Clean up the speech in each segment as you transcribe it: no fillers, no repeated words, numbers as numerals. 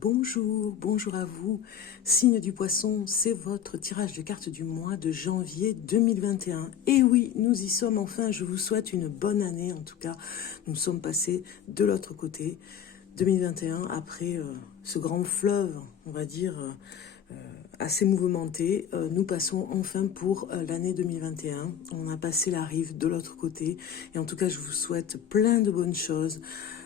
Bonjour, bonjour à vous. Signe du poisson, c'est votre tirage de cartes du mois de janvier 2021. Et oui, nous y sommes enfin. Je vous souhaite une bonne année. En tout cas, nous sommes passés de l'autre côté. 2021, après ce grand fleuve, on va dire, assez mouvementé, nous passons enfin pour l'année 2021. On a passé la rive de l'autre côté. Et en tout cas, je vous souhaite plein de bonnes choses,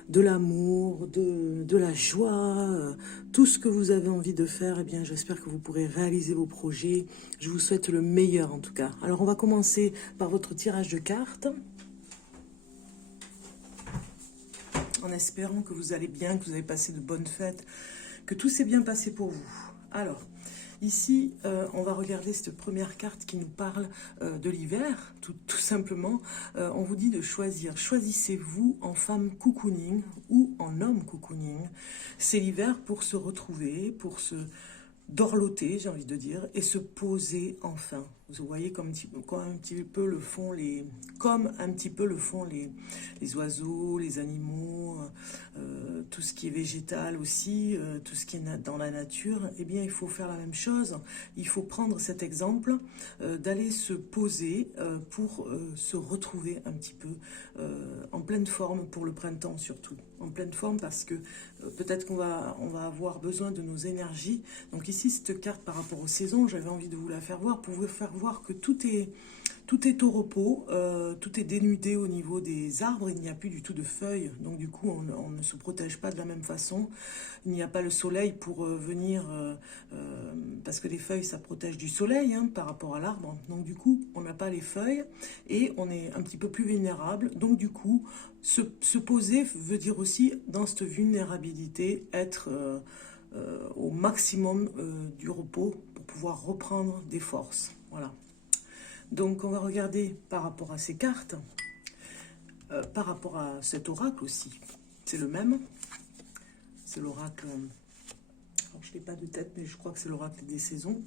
de l'amour, de la joie, tout ce que vous avez envie de faire. Eh bien, j'espère que vous pourrez réaliser vos projets. Je vous souhaite le meilleur en tout cas. Alors, on va commencer par votre tirage de cartes, en espérant que vous allez bien, que vous avez passé de bonnes fêtes, que tout s'est bien passé pour vous. Alors, ici, on va regarder cette première carte qui nous parle de l'hiver, tout simplement. On vous dit de choisir. Choisissez-vous en femme cocooning ou en homme cocooning. C'est l'hiver pour se retrouver, pour se dorloter, j'ai envie de dire, et se poser enfin. Vous voyez comme un petit peu le font les oiseaux, les animaux, tout ce qui est végétal aussi, tout ce qui est dans la nature. Eh bien, il faut faire la même chose. Il faut prendre cet exemple d'aller se poser pour se retrouver un petit peu en pleine forme pour le printemps surtout. En pleine forme parce que peut-être qu'on va avoir besoin de nos énergies. Donc ici, cette carte par rapport aux saisons, j'avais envie de vous la faire voir pour vous faire voir que tout est au repos, tout est dénudé au niveau des arbres, il n'y a plus du tout de feuilles, donc du coup on ne se protège pas de la même façon, il n'y a pas le soleil pour venir, parce que les feuilles ça protège du soleil par rapport à l'arbre, donc du coup on n'a pas les feuilles et on est un petit peu plus vulnérable, donc du coup se poser veut dire aussi dans cette vulnérabilité être au maximum du repos pour pouvoir reprendre des forces, voilà. Donc on va regarder par rapport à ces cartes, par rapport à cet oracle aussi. C'est le même. C'est l'oracle, je n'ai pas de tête, mais je crois que c'est l'oracle des saisons.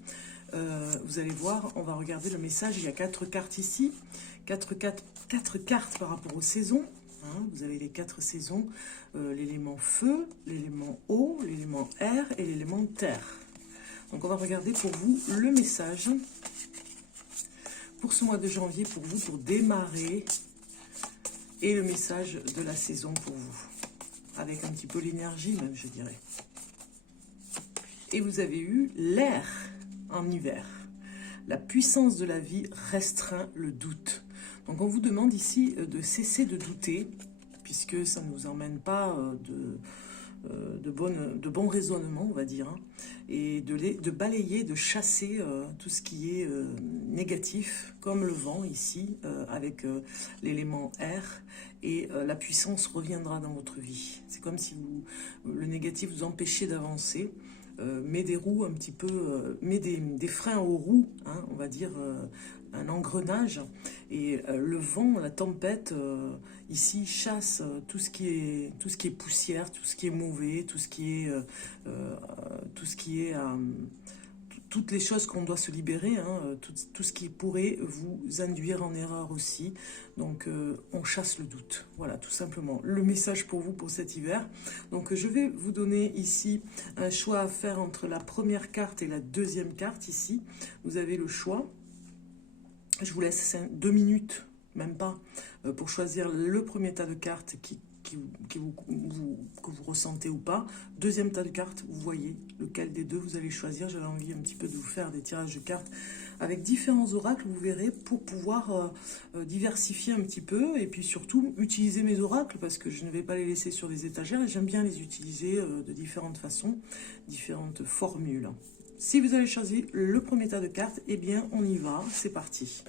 Vous allez voir, on va regarder le message. Il y a 4 cartes ici. 4 cartes par rapport aux saisons. Vous avez les 4 saisons. L'élément feu, l'élément eau, l'élément air et l'élément terre. Donc on va regarder pour vous le message pour ce mois de janvier, pour vous, pour démarrer, et le message de la saison pour vous, avec un petit peu l'énergie même, je dirais. Et vous avez eu l'air en hiver. La puissance de la vie restreint le doute. Donc on vous demande ici de cesser de douter, puisque ça ne nous emmène pas de bons raisonnements, on va dire, et de balayer, de chasser tout ce qui est négatif, comme le vent ici, avec l'élément air, et la puissance reviendra dans votre vie. C'est comme si le négatif vous empêchait d'avancer, met des roues un petit peu, met des freins aux roues, on va dire, un engrenage, et le vent, la tempête ici chasse tout ce qui est poussière, tout ce qui est mauvais, toutes les choses qu'on doit se libérer, tout ce qui pourrait vous induire en erreur aussi. Donc on chasse le doute, voilà, tout simplement le message pour vous pour cet hiver. Donc je vais vous donner ici un choix à faire entre la première carte et la deuxième carte. Ici vous avez le choix. Je vous laisse 2 minutes, même pas, pour choisir le premier tas de cartes que vous ressentez ou pas. Deuxième tas de cartes, vous voyez lequel des deux vous allez choisir. J'avais envie un petit peu de vous faire des tirages de cartes avec différents oracles, vous verrez, pour pouvoir diversifier un petit peu et puis surtout utiliser mes oracles parce que je ne vais pas les laisser sur des étagères et j'aime bien les utiliser de différentes façons, différentes formules. Si vous avez choisi le premier tas de cartes, eh bien, on y va, c'est parti.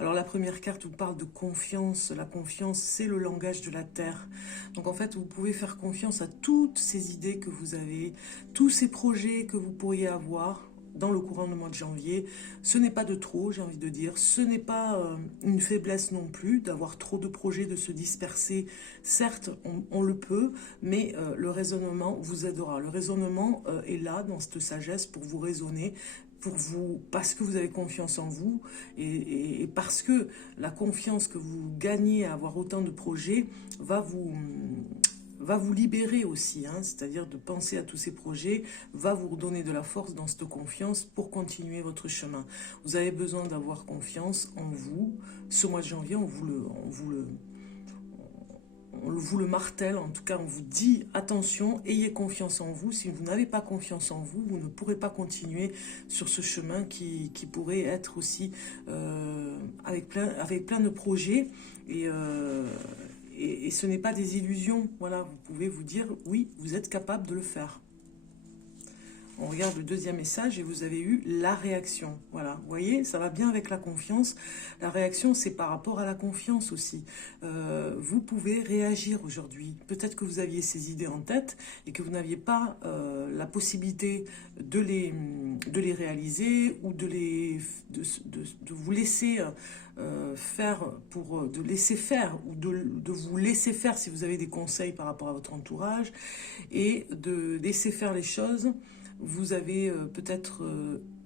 Alors, la première carte vous parle de confiance. La confiance, c'est le langage de la terre. Donc, en fait, vous pouvez faire confiance à toutes ces idées que vous avez, tous ces projets que vous pourriez avoir dans le courant du mois de janvier. Ce n'est pas de trop, j'ai envie de dire. Ce n'est pas une faiblesse non plus d'avoir trop de projets, de se disperser. Certes, on le peut, mais le raisonnement vous aidera. Le raisonnement est là, dans cette sagesse, pour vous raisonner, parce que vous avez confiance en vous et parce que la confiance que vous gagnez à avoir autant de projets va va vous libérer aussi, hein, c'est-à-dire de penser à tous ces projets, va vous redonner de la force dans cette confiance pour continuer votre chemin. Vous avez besoin d'avoir confiance en vous. Ce mois de janvier, on vous le martèle, en tout cas on vous dit attention, ayez confiance en vous. Si vous n'avez pas confiance en vous, vous ne pourrez pas continuer sur ce chemin qui pourrait être aussi avec plein de projets. Et ce n'est pas des illusions. Voilà, vous pouvez vous dire oui, vous êtes capable de le faire. On regarde le deuxième message et vous avez eu la réaction. Voilà, vous voyez, ça va bien avec la confiance. La réaction, c'est par rapport à la confiance aussi. Vous pouvez réagir aujourd'hui. Peut-être que vous aviez ces idées en tête et que vous n'aviez pas la possibilité de les réaliser ou de vous laisser faire de laisser faire ou de vous laisser faire si vous avez des conseils par rapport à votre entourage et de laisser faire les choses. Vous avez peut-être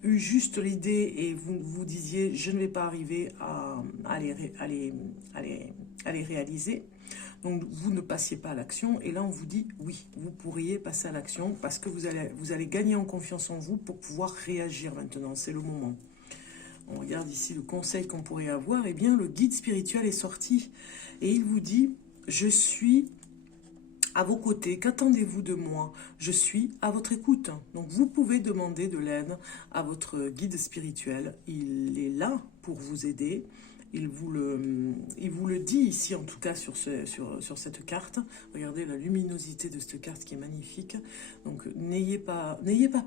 eu juste l'idée et vous vous disiez je ne vais pas arriver à les réaliser. Donc vous ne passiez pas à l'action et là on vous dit oui, vous pourriez passer à l'action parce que vous allez gagner en confiance en vous pour pouvoir réagir maintenant, c'est le moment. On regarde ici le conseil qu'on pourrait avoir. Eh bien, le guide spirituel est sorti et il vous dit « Je suis à vos côtés. Qu'attendez-vous de moi? Je suis à votre écoute. » Donc, vous pouvez demander de l'aide à votre guide spirituel. Il est là pour vous aider. Il vous le dit ici, en tout cas, sur cette carte. Regardez la luminosité de cette carte qui est magnifique. Donc, n'ayez pas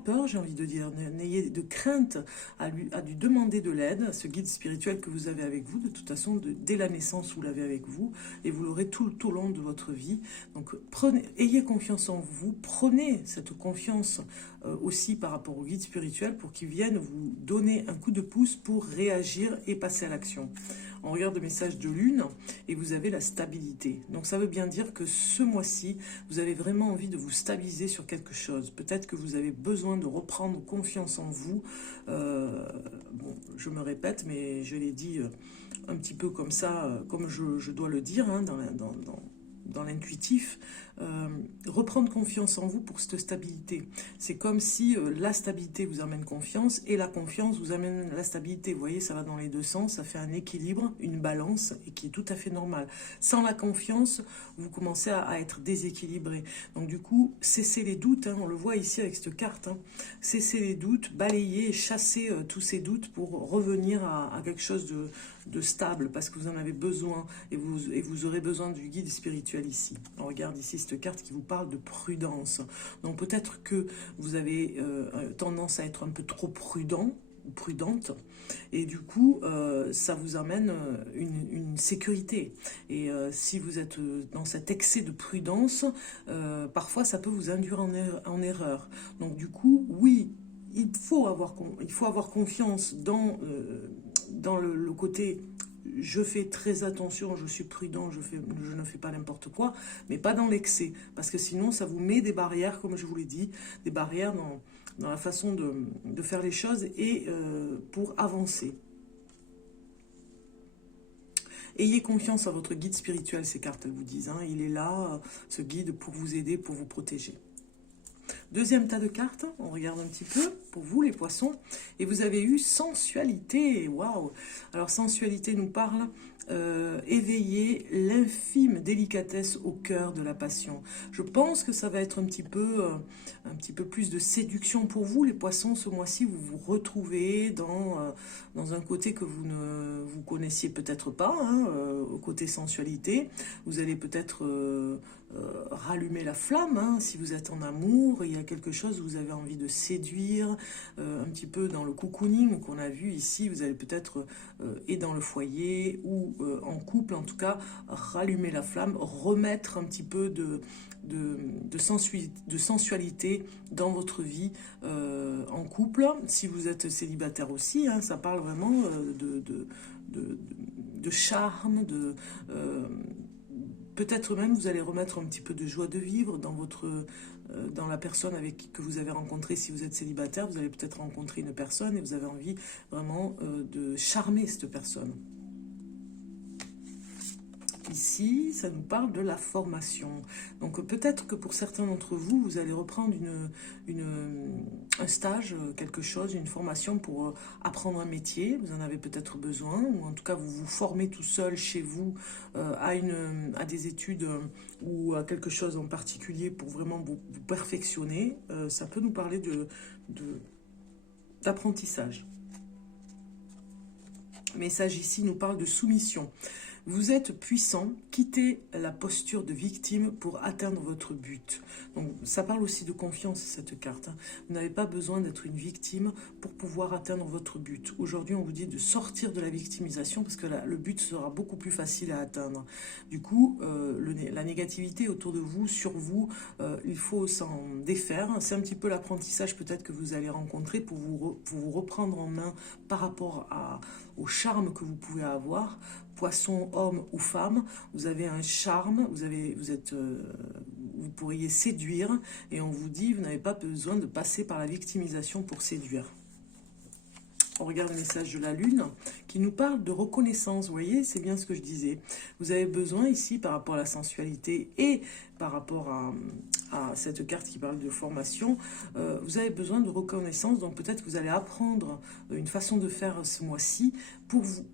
peur, j'ai envie de dire. N'ayez de crainte à lui demander de l'aide, à ce guide spirituel que vous avez avec vous. De toute façon, dès la naissance, vous l'avez avec vous. Et vous l'aurez tout au long de votre vie. Donc, ayez confiance en vous. Prenez cette confiance aussi par rapport au guide spirituel pour qu'il vienne vous donner un coup de pouce pour réagir et passer à l'action. On regarde le message de lune et vous avez la stabilité. Donc ça veut bien dire que ce mois-ci, vous avez vraiment envie de vous stabiliser sur quelque chose. Peut-être que vous avez besoin de reprendre confiance en vous. Bon, je me répète, mais je l'ai dit un petit peu comme ça, comme je dois le dire, hein, dans l'intuitif, reprendre confiance en vous pour cette stabilité. C'est comme si la stabilité vous amène confiance et la confiance vous amène la stabilité. Vous voyez, ça va dans les deux sens, ça fait un équilibre, une balance et qui est tout à fait normal. Sans la confiance, vous commencez à être déséquilibré. Donc du coup, cessez les doutes, hein, on le voit ici avec cette carte, hein, cessez les doutes, balayez, chassez tous ces doutes pour revenir à quelque chose de stable parce que vous en avez besoin et vous aurez besoin du guide spirituel ici. On regarde ici cette carte qui vous parle de prudence. Donc peut-être que vous avez tendance à être un peu trop prudent ou prudente et du coup ça vous amène une sécurité et si vous êtes dans cet excès de prudence parfois ça peut vous induire en erreur. Donc du coup oui, il faut avoir confiance dans le côté je fais très attention, je suis prudent, je ne fais pas n'importe quoi, mais pas dans l'excès, parce que sinon ça vous met des barrières, comme je vous l'ai dit, des barrières dans la façon de faire les choses et pour avancer. Ayez confiance à votre guide spirituel, ces cartes vous disent, hein, il est là, ce guide, pour vous aider, pour vous protéger. Deuxième tas de cartes, on regarde un petit peu pour vous les poissons. Et vous avez eu sensualité, waouh. Alors sensualité nous parle éveiller l'infime délicatesse au cœur de la passion. Je pense que ça va être un petit peu plus de séduction pour vous les poissons. Ce mois-ci, vous vous retrouvez dans un côté que vous ne vous connaissiez peut-être pas, hein, au côté sensualité. Vous allez peut-être rallumer la flamme, hein, si vous êtes en amour, il y a quelque chose où vous avez envie de séduire, un petit peu dans le cocooning qu'on a vu ici, vous allez peut-être, et dans le foyer, ou en couple en tout cas, rallumer la flamme, remettre un petit peu de sensualité dans votre vie en couple. Si vous êtes célibataire aussi, hein, ça parle vraiment de charme, peut-être même vous allez remettre un petit peu de joie de vivre dans la personne que vous avez rencontrée. Si vous êtes célibataire, vous allez peut-être rencontrer une personne et vous avez envie vraiment de charmer cette personne. ici, ça nous parle de la formation. Donc peut-être que pour certains d'entre vous, vous allez reprendre un stage, quelque chose, une formation pour apprendre un métier. Vous en avez peut-être besoin, ou en tout cas vous vous formez tout seul chez vous à des études ou à quelque chose en particulier pour vraiment vous perfectionner. Ça peut nous parler d'apprentissage. Le message ici nous parle de soumission. Vous êtes puissant, quittez la posture de victime pour atteindre votre but. Donc ça parle aussi de confiance, cette carte. Vous n'avez pas besoin d'être une victime pour pouvoir atteindre votre but. Aujourd'hui, on vous dit de sortir de la victimisation parce que le but sera beaucoup plus facile à atteindre. Du coup, la négativité autour de vous, sur vous, il faut s'en défaire. C'est un petit peu l'apprentissage peut-être que vous allez rencontrer pour vous reprendre en main par rapport au charme que vous pouvez avoir. Poisson, homme ou femme, vous avez un charme, vous pourriez séduire et on vous dit vous n'avez pas besoin de passer par la victimisation pour séduire. On regarde le message de la Lune qui nous parle de reconnaissance. Vous voyez, c'est bien ce que je disais. Vous avez besoin ici par rapport à la sensualité et par rapport à cette carte qui parle de formation, vous avez besoin de reconnaissance. Donc peut-être que vous allez apprendre une façon de faire ce mois-ci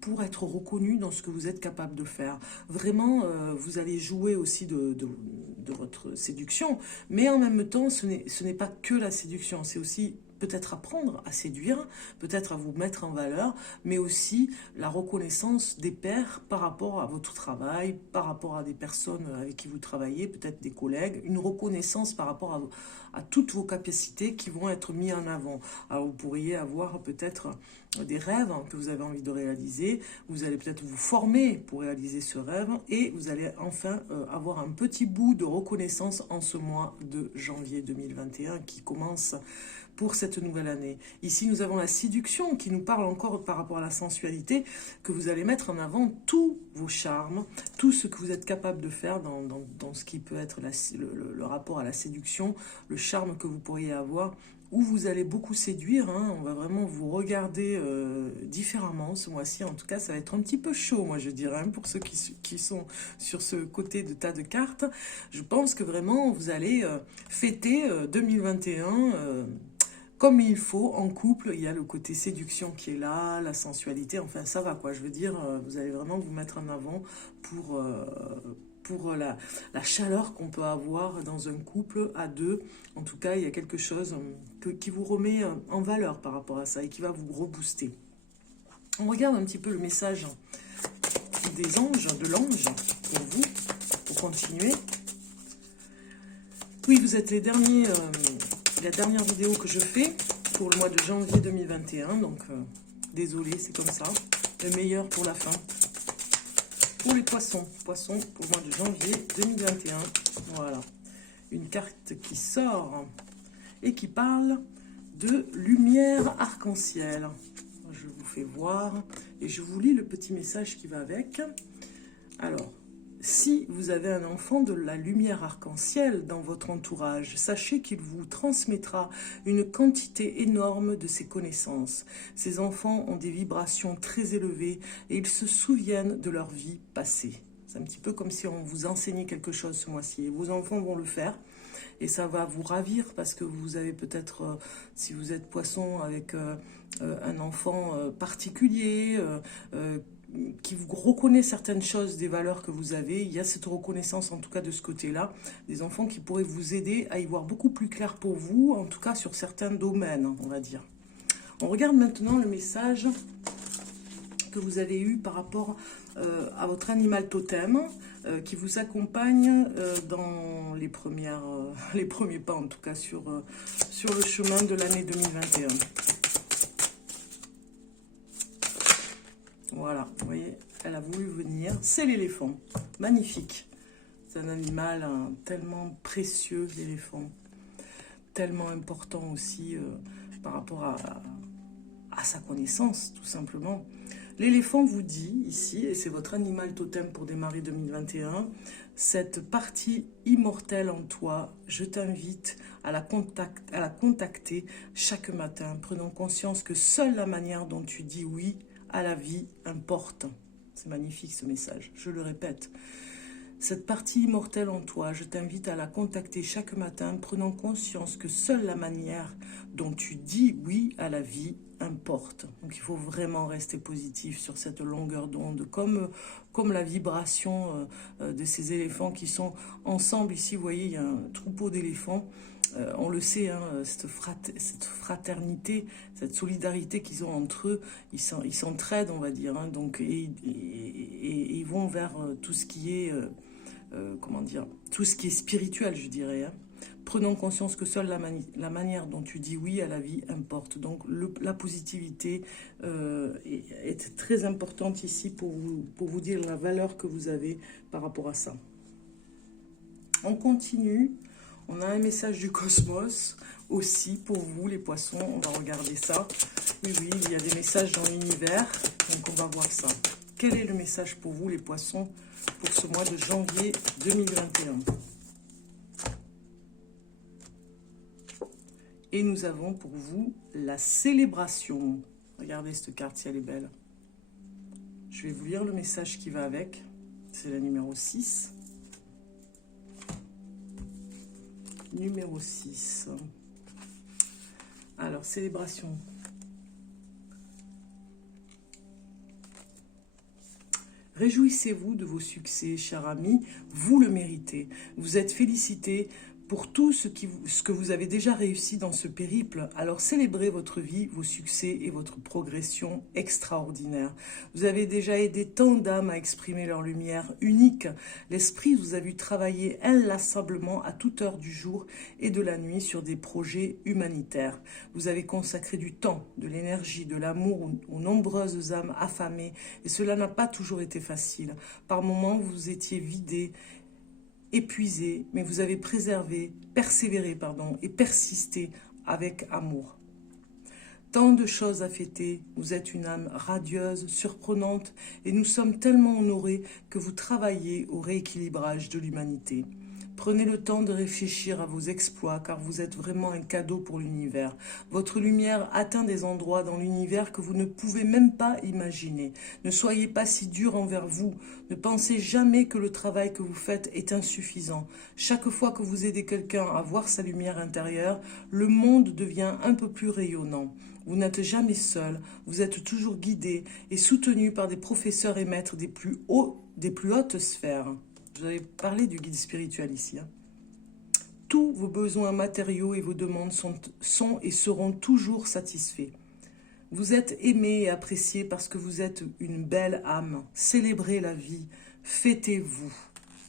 pour être reconnu dans ce que vous êtes capable de faire. Vraiment, vous allez jouer aussi de votre séduction, mais en même temps, ce n'est pas que la séduction, c'est aussi peut-être apprendre à séduire, peut-être à vous mettre en valeur, mais aussi la reconnaissance des pairs par rapport à votre travail, par rapport à des personnes avec qui vous travaillez, peut-être des collègues, une reconnaissance par rapport à toutes vos capacités qui vont être mises en avant. Alors vous pourriez avoir peut-être des rêves que vous avez envie de réaliser, vous allez peut-être vous former pour réaliser ce rêve et vous allez enfin avoir un petit bout de reconnaissance en ce mois de janvier 2021 qui commence pour cette nouvelle année. Ici, nous avons la séduction qui nous parle encore par rapport à la sensualité, que vous allez mettre en avant tous vos charmes, tout ce que vous êtes capable de faire dans ce qui peut être le rapport à la séduction, le charme que vous pourriez avoir, où vous allez beaucoup séduire, hein. On va vraiment vous regarder différemment ce mois-ci. En tout cas, ça va être un petit peu chaud, moi je dirais, hein, pour ceux qui sont sur ce côté de tas de cartes. Je pense que vraiment, vous allez fêter 2021 comme il faut, en couple. Il y a le côté séduction qui est là, la sensualité, enfin ça va quoi, je veux dire, vous allez vraiment vous mettre en avant pour la chaleur qu'on peut avoir dans un couple à deux. En tout cas, il y a quelque chose qui vous remet en valeur par rapport à ça et qui va vous rebooster. On regarde un petit peu le message des anges, de l'ange, pour vous, pour continuer. Oui, vous êtes les derniers... la dernière vidéo que je fais pour le mois de janvier 2021, donc désolé, c'est comme ça. Le meilleur pour la fin. Pour les poissons, pour le mois de janvier 2021, voilà. Une carte qui sort et qui parle de lumière arc-en-ciel. Je vous fais voir et je vous lis le petit message qui va avec. Alors, si vous avez un enfant de la lumière arc-en-ciel dans votre entourage, sachez qu'il vous transmettra une quantité énorme de ses connaissances. Ces enfants ont des vibrations très élevées et ils se souviennent de leur vie passée. C'est un petit peu comme si on vous enseignait quelque chose ce mois-ci. Et vos enfants vont le faire et ça va vous ravir parce que vous avez peut-être, si vous êtes poisson, avec un enfant particulier, qui vous reconnaît certaines choses des valeurs que vous avez. Il y a cette reconnaissance en tout cas de ce côté-là, des enfants qui pourraient vous aider à y voir beaucoup plus clair pour vous, en tout cas sur certains domaines, on va dire. On regarde maintenant le message que vous avez eu par rapport à votre animal totem qui vous accompagne dans les premiers pas, en tout cas sur le chemin de l'année 2021. Voilà, vous voyez, elle a voulu venir. C'est l'éléphant. Magnifique. C'est un animal tellement précieux, l'éléphant. Tellement important aussi par rapport à sa connaissance, tout simplement. L'éléphant vous dit ici, et c'est votre animal totem pour démarrer 2021, cette partie immortelle en toi, je t'invite à la contacter chaque matin, prenant conscience que seule la manière dont tu dis oui à la vie importe. C'est magnifique ce message, je le répète. Cette partie immortelle en toi, je t'invite à la contacter chaque matin, prenant conscience que seule la manière dont tu dis oui à la vie importe. Donc il faut vraiment rester positif sur cette longueur d'onde, comme la vibration de ces éléphants qui sont ensemble. Ici, vous voyez, il y a un troupeau d'éléphants. On le sait, hein, cette fraternité, cette solidarité qu'ils ont entre eux, ils s'entraident, on va dire. Hein, donc, et ils vont vers tout ce qui est, comment dire, tout ce qui est spirituel, je dirais. Hein. Prenons conscience que seule la manière dont tu dis oui à la vie importe. Donc la positivité est très importante ici pour vous dire la valeur que vous avez par rapport à ça. On continue. On a un message du cosmos aussi pour vous, les poissons. On va regarder ça. Oui, oui, il y a des messages dans l'univers. Donc, on va voir ça. Quel est le message pour vous, les poissons, pour ce mois de janvier 2021? Et nous avons pour vous la célébration. Regardez cette carte, si elle est belle. Je vais vous lire le message qui va avec. C'est la numéro 6. Numéro 6. Alors, célébration. Réjouissez-vous de vos succès, cher ami. Vous le méritez. Vous êtes félicité pour tout ce que vous avez déjà réussi dans ce périple. Alors célébrez votre vie, vos succès et votre progression extraordinaire. Vous avez déjà aidé tant d'âmes à exprimer leur lumière unique. L'esprit vous a vu travailler inlassablement à toute heure du jour et de la nuit sur des projets humanitaires. Vous avez consacré du temps, de l'énergie, de l'amour aux nombreuses âmes affamées et cela n'a pas toujours été facile. Par moments, vous étiez vidé, épuisé, mais vous avez persévéré, et persisté avec amour. Tant de choses à fêter, vous êtes une âme radieuse, surprenante, et nous sommes tellement honorés que vous travaillez au rééquilibrage de l'humanité. Prenez le temps de réfléchir à vos exploits, car vous êtes vraiment un cadeau pour l'univers. Votre lumière atteint des endroits dans l'univers que vous ne pouvez même pas imaginer. Ne soyez pas si dur envers vous. Ne pensez jamais que le travail que vous faites est insuffisant. Chaque fois que vous aidez quelqu'un à voir sa lumière intérieure, le monde devient un peu plus rayonnant. Vous n'êtes jamais seul, vous êtes toujours guidé et soutenu par des professeurs et maîtres des plus hautes sphères. Je vous avais parlé du guide spirituel ici. Hein. Tous vos besoins matériaux et vos demandes sont et seront toujours satisfaits. Vous êtes aimé et apprécié parce que vous êtes une belle âme. Célébrez la vie, fêtez-vous.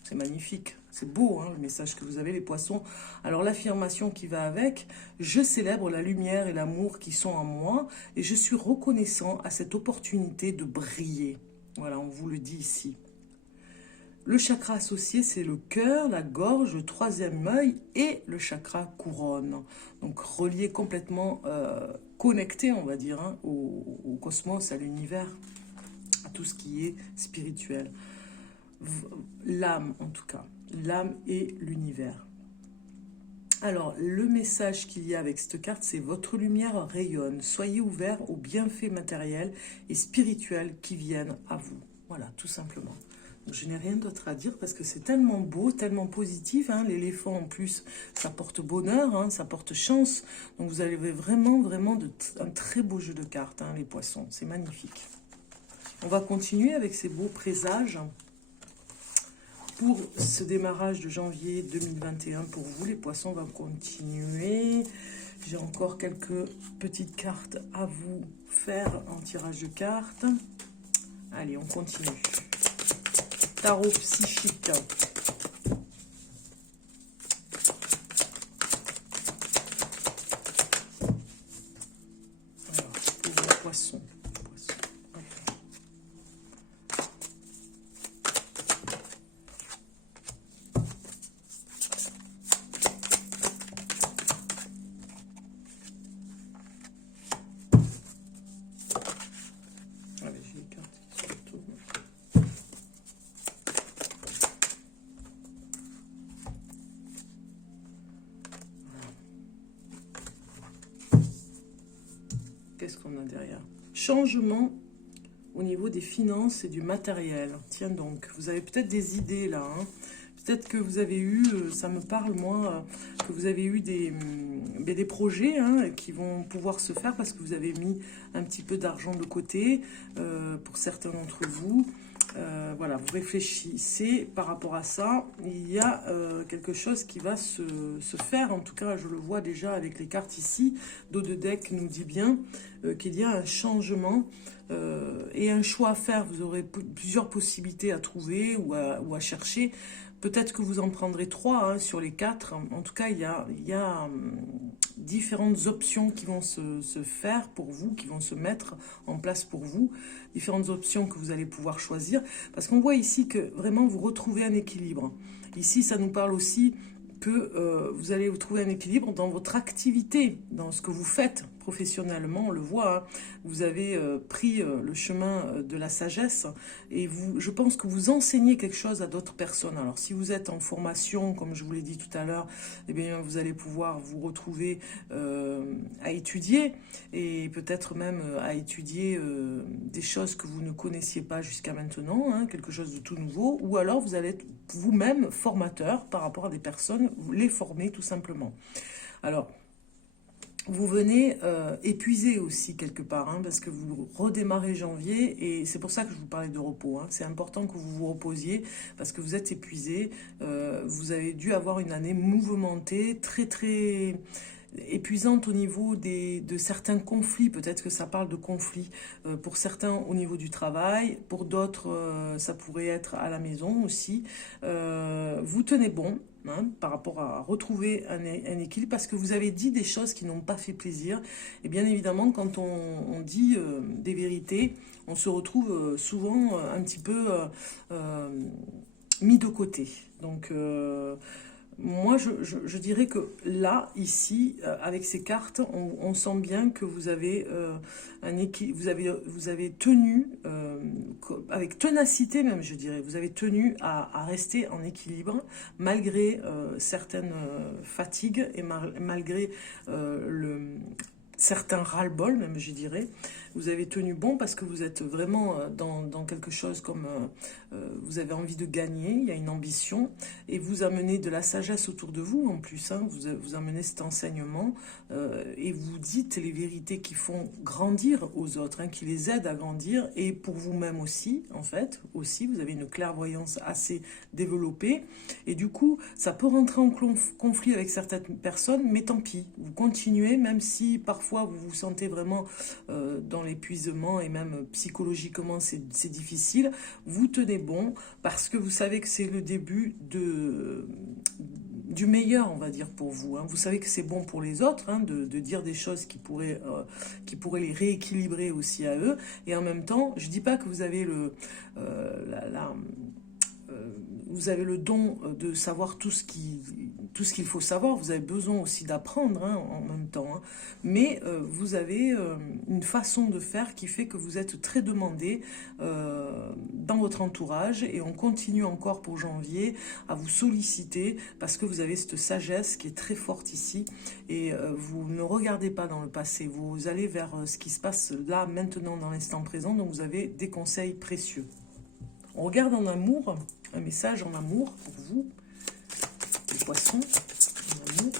C'est magnifique, c'est beau hein, le message que vous avez les poissons. Alors l'affirmation qui va avec, je célèbre la lumière et l'amour qui sont en moi et je suis reconnaissant à cette opportunité de briller. Voilà, on vous le dit ici. Le chakra associé, c'est le cœur, la gorge, le troisième œil et le chakra couronne. Donc relié complètement, connecté, on va dire, hein, au cosmos, à l'univers, à tout ce qui est spirituel. L'âme, en tout cas. L'âme et l'univers. Alors, le message qu'il y a avec cette carte, c'est votre lumière rayonne. Soyez ouverts aux bienfaits matériels et spirituels qui viennent à vous. Voilà, tout simplement. Je n'ai rien d'autre à dire parce que c'est tellement beau, tellement positif. Hein. L'éléphant, en plus, ça porte bonheur, hein, ça porte chance. Donc, vous avez vraiment, un très beau jeu de cartes, hein, les poissons. C'est magnifique. On va continuer avec ces beaux présages pour ce démarrage de janvier 2021. Pour vous, les poissons, on va continuer. J'ai encore quelques petites cartes à vous faire en tirage de cartes. Allez, on continue. Tarot psychique. Alors, pour les poissons. Allez, j'ai les cartes qui se retournent. Qu'est-ce qu'on a derrière? Changement. au niveau des finances et du matériel. Tiens donc, vous avez peut-être des idées là, hein. Peut-être que vous avez eu, ça me parle moi, que vous avez eu des projets hein, qui vont pouvoir se faire parce que vous avez mis un petit peu d'argent de côté pour certains d'entre vous. Voilà, vous réfléchissez par rapport à ça. Il y a quelque chose qui va se faire. En tout cas, je le vois déjà avec les cartes ici. Dos de deck nous dit bien qu'il y a un changement et un choix à faire. Vous aurez plusieurs possibilités à trouver ou à chercher. Peut-être que vous en prendrez 3 hein, sur les 4. En tout cas, il y a différentes options qui vont se faire pour vous, qui vont se mettre en place pour vous. Différentes options que vous allez pouvoir choisir. Parce qu'on voit ici que vraiment vous retrouvez un équilibre. Ici, ça nous parle aussi que vous allez vous trouver un équilibre dans votre activité, dans ce que vous faites professionnellement, on le voit, hein. Vous avez pris le chemin de la sagesse et je pense que vous enseignez quelque chose à d'autres personnes. Alors si vous êtes en formation, comme je vous l'ai dit tout à l'heure, eh bien vous allez pouvoir vous retrouver à étudier et peut-être même à étudier des choses que vous ne connaissiez pas jusqu'à maintenant, hein, quelque chose de tout nouveau, ou alors vous allez être vous-même formateur par rapport à des personnes, vous les formez tout simplement. Alors, vous venez épuiser aussi quelque part, hein, parce que vous redémarrez janvier, et c'est pour ça que je vous parlais de repos. Hein. C'est important que vous vous reposiez, parce que vous êtes épuisé. Vous avez dû avoir une année mouvementée, très très épuisante au niveau de certains conflits. Peut-être que ça parle de conflits pour certains au niveau du travail, pour d'autres ça pourrait être à la maison aussi. Vous tenez bon hein, par rapport à retrouver un équilibre, parce que vous avez dit des choses qui n'ont pas fait plaisir. Et bien évidemment, quand on dit des vérités, on se retrouve souvent un petit peu mis de côté. Donc moi, je dirais que là, ici, avec ces cartes, on sent bien que vous avez un équilibre, vous avez tenu, avec ténacité même, je dirais, vous avez tenu à rester en équilibre, malgré certaines fatigues et malgré certains ras-le-bol, même je dirais. Vous avez tenu bon parce que vous êtes vraiment dans quelque chose comme vous avez envie de gagner, il y a une ambition et vous amenez de la sagesse autour de vous en plus, hein, vous amenez cet enseignement et vous dites les vérités qui font grandir aux autres, hein, qui les aident à grandir et pour vous-même aussi, en fait, aussi vous avez une clairvoyance assez développée et du coup ça peut rentrer en conflit avec certaines personnes, mais tant pis, vous continuez même si parfois vous vous sentez vraiment dans l'épuisement et même psychologiquement c'est difficile, vous tenez bon parce que vous savez que c'est le début du meilleur, on va dire, pour vous. Hein. Vous savez que c'est bon pour les autres hein, de dire des choses qui pourraient les rééquilibrer aussi à eux. Et en même temps, je ne dis pas que vous avez vous avez le don de savoir tout ce qu'il faut savoir, vous avez besoin aussi d'apprendre hein, en même temps, hein. Mais vous avez une façon de faire qui fait que vous êtes très demandé dans votre entourage et on continue encore pour janvier à vous solliciter parce que vous avez cette sagesse qui est très forte ici et vous ne regardez pas dans le passé, vous allez vers ce qui se passe là, maintenant, dans l'instant présent, donc vous avez des conseils précieux. On regarde en amour, un message en amour pour vous, les poissons, en amour.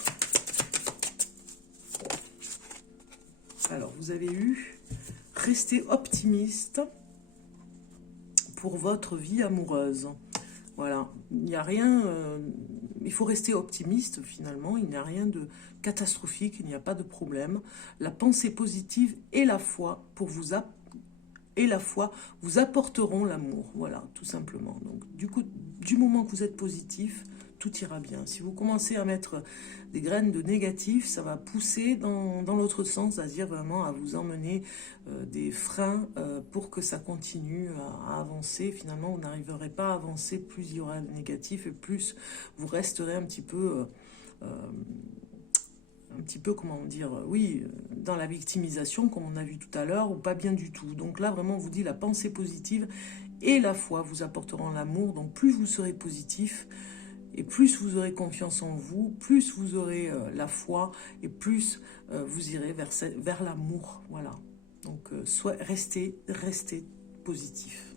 Alors, vous avez eu « Restez optimiste pour votre vie amoureuse ». Voilà, il n'y a rien, il faut rester optimiste finalement, il n'y a rien de catastrophique, il n'y a pas de problème. La pensée positive et la foi vous apporteront l'amour, voilà, tout simplement. Donc, du coup, du moment que vous êtes positif, tout ira bien. Si vous commencez à mettre des graines de négatif, ça va pousser dans l'autre sens, c'est-à-dire vraiment à vous emmener des freins pour que ça continue à avancer. Finalement, vous n'arriverez pas à avancer, plus il y aura de négatif et plus vous resterez un petit peu... comment dire, oui, dans la victimisation, comme on a vu tout à l'heure, ou pas bien du tout. Donc là, vraiment, on vous dit la pensée positive et la foi vous apporteront l'amour. Donc plus vous serez positif, et plus vous aurez confiance en vous, plus vous aurez la foi, et plus vous irez vers l'amour. Voilà. Donc, restez positif.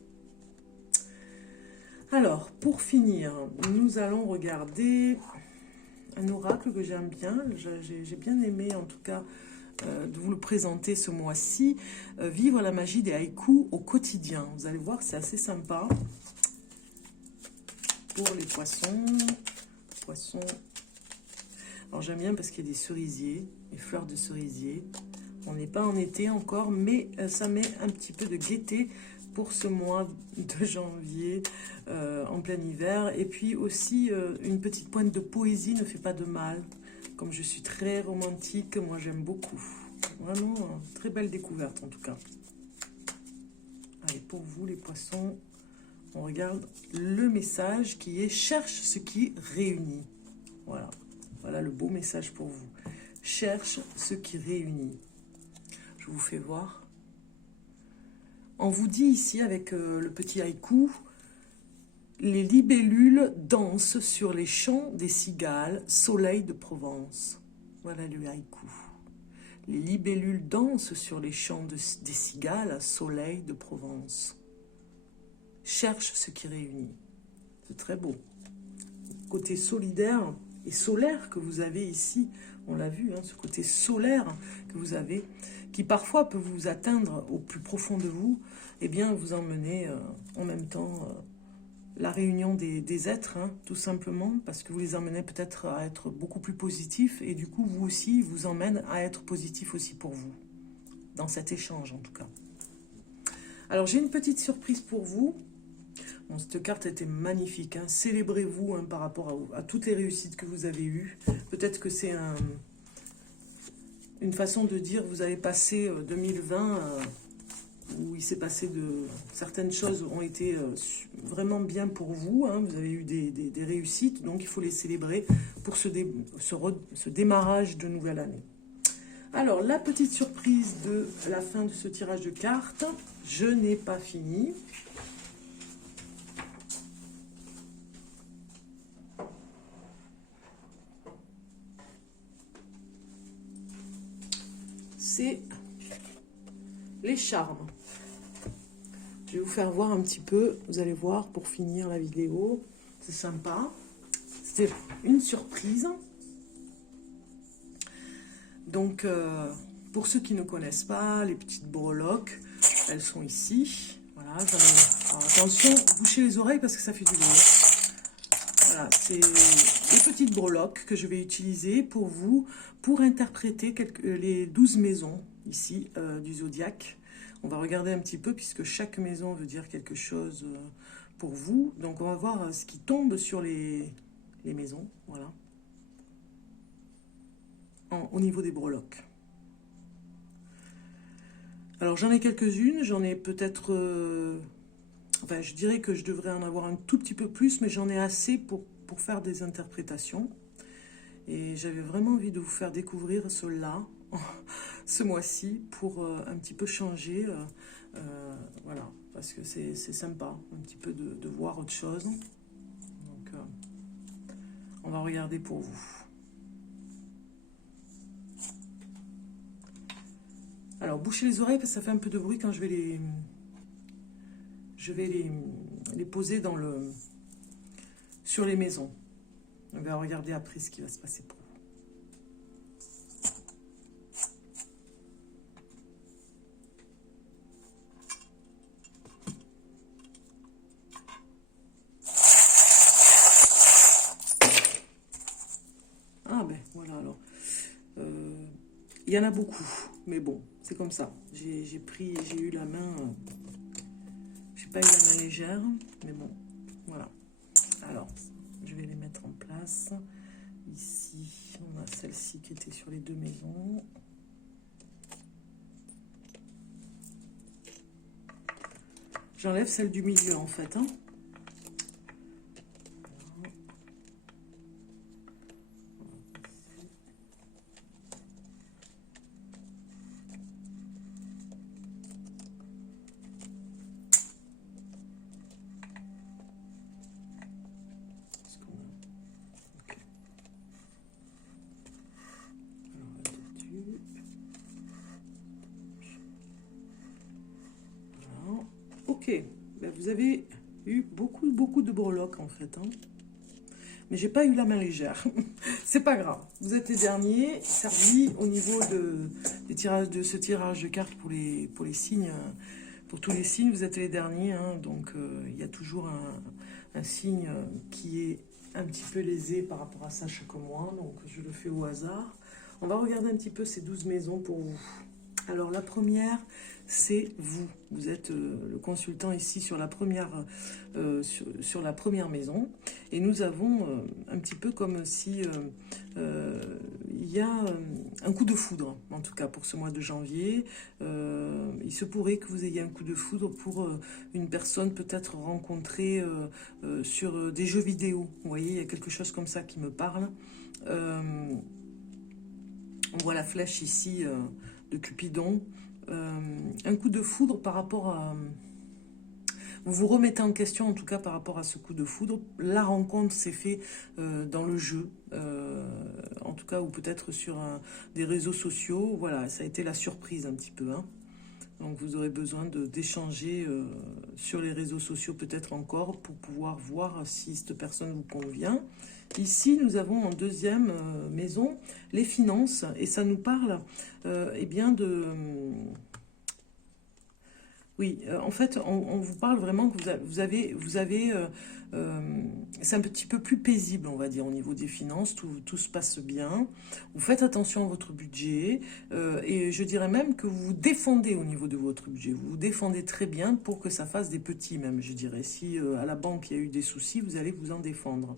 Alors, pour finir, nous allons regarder un oracle que j'aime bien. J'ai bien aimé, en tout cas, de vous le présenter ce mois-ci. Vivre la magie des haïkus au quotidien. Vous allez voir, c'est assez sympa. Pour les poissons. Alors, j'aime bien parce qu'il y a des cerisiers, des fleurs de cerisier. On n'est pas en été encore, mais ça met un petit peu de gaieté pour ce mois de janvier en plein hiver. Et puis aussi, une petite pointe de poésie ne fait pas de mal. Comme je suis très romantique, moi j'aime beaucoup. Vraiment, très belle découverte en tout cas. Allez, pour vous les poissons, on regarde le message qui est « Cherche ce qui réunit ». Voilà, voilà le beau message pour vous. Cherche ce qui réunit. Je vous fais voir. On vous dit ici avec le petit haïku, les libellules dansent sur les champs des cigales, soleil de Provence. Voilà le haïku. Les libellules dansent sur les champs des cigales, soleil de Provence. Cherche ce qui réunit. C'est très beau. Côté solidaire et solaire que vous avez ici, on l'a vu, hein, ce côté solaire que vous avez, qui parfois peut vous atteindre au plus profond de vous, et bien vous emmenez en même temps la réunion des êtres, hein, tout simplement, parce que vous les emmenez peut-être à être beaucoup plus positifs, et du coup vous aussi, vous emmène à être positif aussi pour vous, dans cet échange en tout cas. Alors j'ai une petite surprise pour vous. Bon, cette carte était magnifique, hein. Célébrez-vous hein, par rapport à toutes les réussites que vous avez eues. Peut-être que c'est une façon de dire, vous avez passé 2020, où il s'est passé certaines choses ont été vraiment bien pour vous, hein. Vous avez eu des réussites, donc il faut les célébrer pour ce démarrage de nouvelle année. Alors, la petite surprise de la fin de ce tirage de cartes, je n'ai pas fini. C'est les charmes. Je vais vous faire voir un petit peu, vous allez voir pour finir la vidéo, c'est sympa. C'est une surprise. Donc, pour ceux qui ne connaissent pas, les petites breloques, elles sont ici. Voilà, alors, attention, bouchez les oreilles parce que ça fait du bruit. Voilà, c'est les petites breloques que je vais utiliser pour vous, pour interpréter les 12 maisons ici du zodiaque. On va regarder un petit peu puisque chaque maison veut dire quelque chose pour vous. Donc on va voir ce qui tombe sur les maisons, voilà, au niveau des breloques. Alors j'en ai quelques-unes, j'en ai peut-être... Enfin, je dirais que je devrais en avoir un tout petit peu plus, mais j'en ai assez pour faire des interprétations. Et j'avais vraiment envie de vous faire découvrir cela ce mois-ci pour un petit peu changer. Voilà, parce que c'est sympa, un petit peu de voir autre chose. Donc, on va regarder pour vous. Alors, bouchez les oreilles parce que ça fait un peu de bruit quand je vais les poser sur les maisons. On va regarder après ce qui va se passer pour vous. Ah ben voilà alors. Il y en a beaucoup, mais bon, c'est comme ça. J'ai eu la main... j'ai pas eu la main légère, mais bon, voilà. Alors, je vais les mettre en place. Ici, on a celle-ci qui était sur les deux maisons. J'enlève celle du milieu, en fait. Hein. Ok, ben, vous avez eu beaucoup de breloques en fait. Hein. Mais j'ai pas eu la main légère. C'est pas grave. Vous êtes les derniers servis au niveau des tirages, de ce tirage de cartes pour les signes. Pour tous les signes, vous êtes les derniers. Hein, donc il y a toujours un signe qui est un petit peu lésé par rapport à ça chaque mois. Donc je le fais au hasard. On va regarder un petit peu ces 12 maisons pour vous. Alors la première, c'est vous. Vous êtes le consultant ici sur la première, sur la première maison. Et nous avons un petit peu comme si il y a un coup de foudre, en tout cas pour ce mois de janvier. Il se pourrait que vous ayez un coup de foudre pour une personne peut-être rencontrée sur des jeux vidéo. Vous voyez, il y a quelque chose comme ça qui me parle. On voit la flèche ici de Cupidon. Un coup de foudre par rapport à... Vous vous remettez en question, en tout cas, par rapport à ce coup de foudre. La rencontre s'est faite dans le jeu, en tout cas, ou peut-être sur des réseaux sociaux. Voilà, ça a été la surprise un petit peu. Hein. Donc, vous aurez besoin d'échanger sur les réseaux sociaux, peut-être encore, pour pouvoir voir si cette personne vous convient. Ici, nous avons en deuxième maison les finances, et ça nous parle eh bien de... Oui, en fait, on vous parle vraiment que vous avez c'est un petit peu plus paisible, on va dire, au niveau des finances, tout se passe bien. Vous faites attention à votre budget, et je dirais même que vous vous défendez au niveau de votre budget. Vous vous défendez très bien pour que ça fasse des petits, même, je dirais. Si à la banque, il y a eu des soucis, vous allez vous en défendre.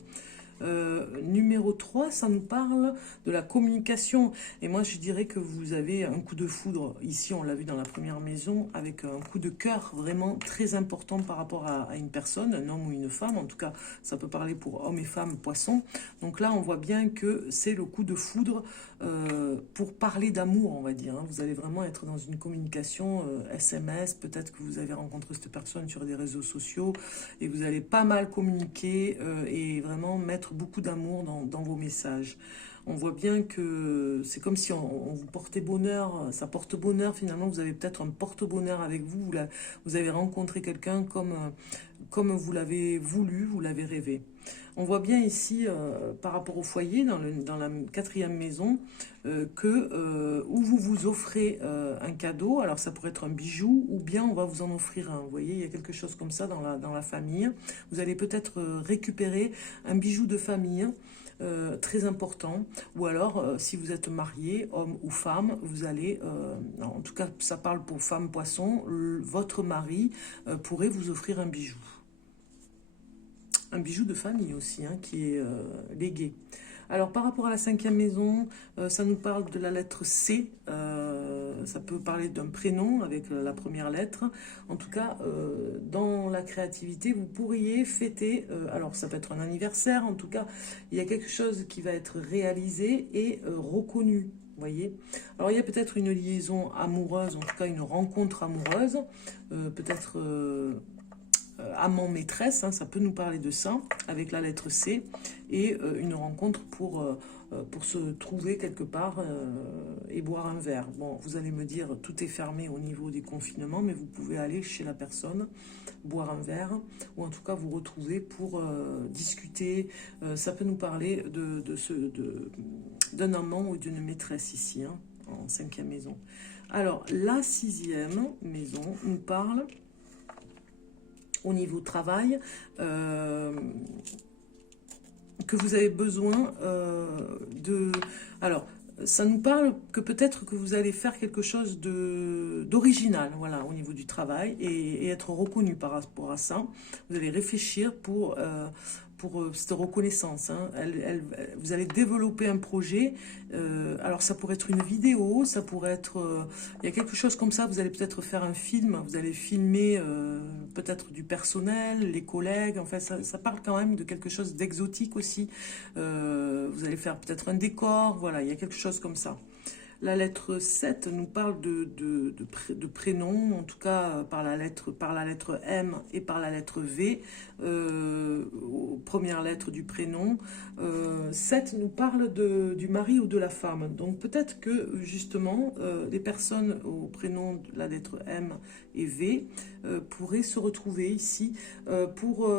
Numéro 3, ça nous parle de la communication. Et moi, je dirais que vous avez un coup de foudre. Ici, on l'a vu dans la première maison, avec un coup de cœur vraiment très important par rapport à une personne, un homme ou une femme. En tout cas, ça peut parler pour hommes et femmes, poissons. Donc là, on voit bien que c'est le coup de foudre pour parler d'amour, on va dire. Hein. Vous allez vraiment être dans une communication SMS. Peut-être que vous avez rencontré cette personne sur des réseaux sociaux et vous allez pas mal communiquer et vraiment mettre beaucoup d'amour dans vos messages. On voit bien que c'est comme si on vous portait bonheur, ça porte bonheur. Finalement, vous avez peut-être un porte-bonheur avec vous. Vous avez rencontré quelqu'un comme vous l'avez voulu, vous l'avez rêvé. On voit bien ici, par rapport au foyer, dans la quatrième maison, où vous vous offrez un cadeau. Alors, ça pourrait être un bijou ou bien on va vous en offrir un. Vous voyez, il y a quelque chose comme ça dans la famille. Vous allez peut-être récupérer un bijou de famille. Très important, ou alors si vous êtes marié, homme ou femme, vous allez, en tout cas ça parle pour femme poisson, votre mari pourrait vous offrir un bijou. Un bijou de famille aussi, hein, qui est légué. Alors par rapport à la cinquième maison, ça nous parle de la lettre C, ça peut parler d'un prénom avec la première lettre. En tout cas, dans la créativité, vous pourriez fêter, alors ça peut être un anniversaire, en tout cas, il y a quelque chose qui va être réalisé et reconnu. Vous voyez, alors il y a peut-être une liaison amoureuse, en tout cas une rencontre amoureuse, peut-être amant-maîtresse, hein, ça peut nous parler de ça, avec la lettre C, et une rencontre pour se trouver quelque part et boire un verre. Bon, vous allez me dire, tout est fermé au niveau des confinements, mais vous pouvez aller chez la personne, boire un verre, ou en tout cas vous retrouver pour discuter. Ça peut nous parler d'un amant ou d'une maîtresse ici, hein, en cinquième maison. Alors, la sixième maison nous parle au niveau travail, que vous avez besoin de... Alors, ça nous parle que peut-être que vous allez faire quelque chose d'original, voilà, au niveau du travail, et être reconnu par rapport à ça. Vous allez réfléchir pour cette reconnaissance. Hein. Vous allez développer un projet. Alors, ça pourrait être une vidéo, ça pourrait être... il y a quelque chose comme ça, vous allez peut-être faire un film, vous allez filmer peut-être du personnel, les collègues, enfin, ça parle quand même de quelque chose d'exotique aussi. Vous allez faire peut-être un décor, voilà, il y a quelque chose comme ça. La lettre 7 nous parle de prénom, en tout cas par la lettre M et par la lettre V, aux premières lettres du prénom. 7 nous parle du mari ou de la femme. Donc peut-être que justement les personnes au prénom de la lettre M et V pourraient se retrouver ici pour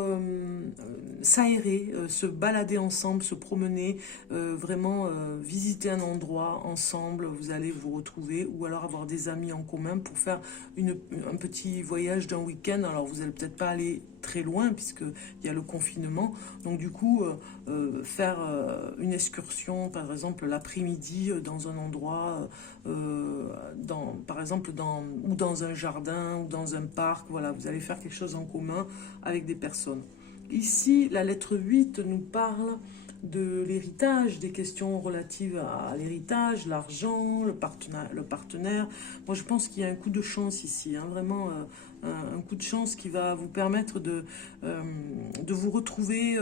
s'aérer, se balader ensemble, se promener, vraiment visiter un endroit ensemble, vous allez vous retrouver, ou alors avoir des amis en commun pour faire un petit voyage d'un week-end. Alors vous n'allez peut-être pas aller très loin puisqu'il y a le confinement, donc du coup faire une excursion par exemple l'après-midi dans un endroit, par exemple ou dans un jardin ou dans un parc, voilà, vous allez faire quelque chose en commun avec des personnes. Ici, la lettre 8 nous parle de l'héritage, des questions relatives à l'héritage, l'argent, le partenaire. Moi, je pense qu'il y a un coup de chance ici, hein, vraiment un coup de chance qui va vous permettre de vous retrouver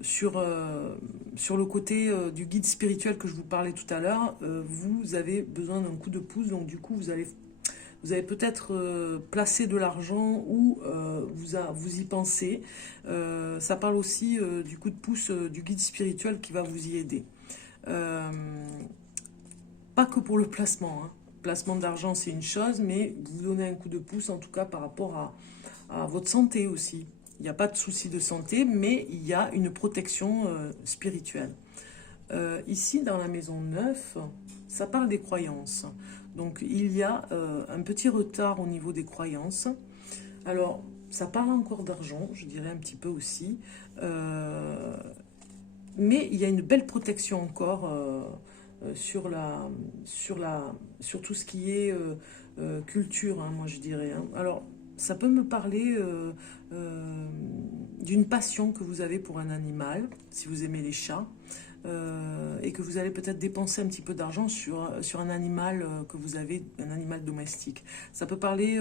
sur le côté du guide spirituel que je vous parlais tout à l'heure. Vous avez besoin d'un coup de pouce, donc du coup, vous avez peut-être placé de l'argent ou vous y pensez. Ça parle aussi du coup de pouce du guide spirituel qui va vous y aider. Pas que pour le placement, hein. Le placement d'argent, c'est une chose, mais vous donnez un coup de pouce, en tout cas par rapport à votre santé aussi. Il n'y a pas de souci de santé, mais il y a une protection spirituelle. Ici, dans la maison 9, ça parle des croyances. Donc, il y a un petit retard au niveau des croyances. Alors, ça parle encore d'argent, je dirais un petit peu aussi. Mais il y a une belle protection encore sur tout ce qui est culture, hein, moi je dirais, hein. Alors, ça peut me parler d'une passion que vous avez pour un animal, si vous aimez les chats. Et que vous allez peut-être dépenser un petit peu d'argent sur un animal que vous avez, un animal domestique. Ça peut parler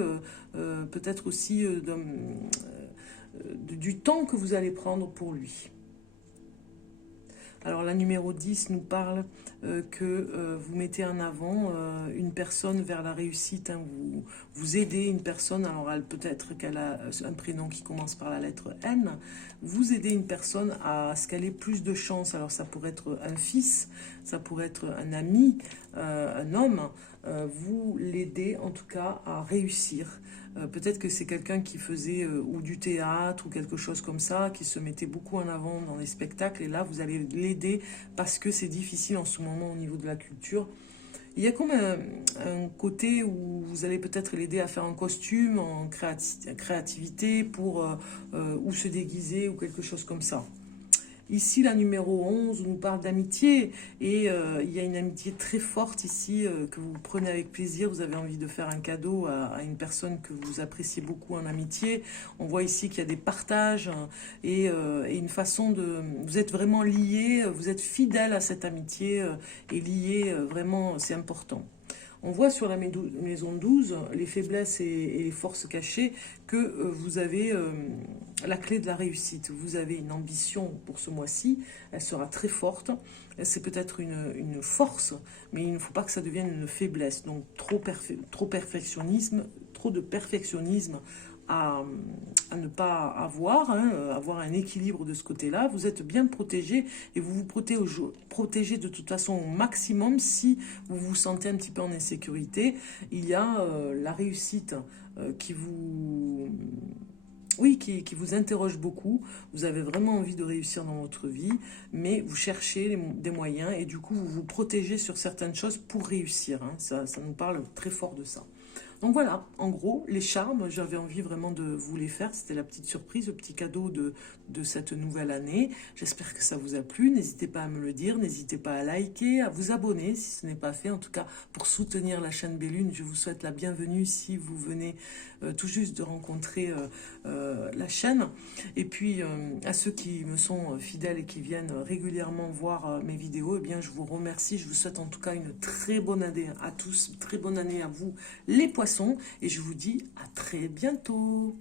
peut-être aussi du temps que vous allez prendre pour lui. Alors la numéro 10 nous parle que vous mettez en avant une personne vers la réussite, hein, vous aidez une personne, alors peut-être qu'elle a un prénom qui commence par la lettre N, vous aidez une personne à ce qu'elle ait plus de chance. Alors ça pourrait être un fils, ça pourrait être un ami, un homme, vous l'aidez en tout cas à réussir. Peut-être que c'est quelqu'un qui faisait ou du théâtre ou quelque chose comme ça, qui se mettait beaucoup en avant dans les spectacles, et là vous allez l'aider parce que c'est difficile en ce moment au niveau de la culture. Il y a comme un côté où vous allez peut-être l'aider à faire un costume en créativité pour ou se déguiser ou quelque chose comme ça. Ici, la numéro 11 nous parle d'amitié, et il y a une amitié très forte ici que vous prenez avec plaisir. Vous avez envie de faire un cadeau à une personne que vous appréciez beaucoup en amitié. On voit ici qu'il y a des partages et une façon de... Vous êtes vraiment liés, vous êtes fidèles à cette amitié et liés, vraiment, c'est important. On voit sur la maison 12 les faiblesses et les forces cachées, que vous avez la clé de la réussite. Vous avez une ambition pour ce mois-ci, elle sera très forte. C'est peut-être une force, mais il ne faut pas que ça devienne une faiblesse. Donc trop de perfectionnisme à ne pas avoir, hein, avoir un équilibre de ce côté-là. Vous êtes bien protégé et vous vous protégez de toute façon au maximum. Si vous vous sentez un petit peu en insécurité, il y a la réussite qui vous... Oui, qui vous interroge beaucoup. Vous avez vraiment envie de réussir dans votre vie, mais vous cherchez des moyens et du coup vous vous protégez sur certaines choses pour réussir, hein. Ça nous parle très fort de ça. Donc voilà, en gros, les charmes, j'avais envie vraiment de vous les faire. C'était la petite surprise, le petit cadeau de cette nouvelle année. J'espère que ça vous a plu. N'hésitez pas à me le dire, n'hésitez pas à liker, à vous abonner si ce n'est pas fait. En tout cas, pour soutenir la chaîne Bellune, je vous souhaite la bienvenue si vous venez tout juste de rencontrer la chaîne. Et puis, à ceux qui me sont fidèles et qui viennent régulièrement voir mes vidéos, eh bien, je vous remercie. Je vous souhaite en tout cas une très bonne année à tous, très bonne année à vous, les poissons. Et je vous dis à très bientôt.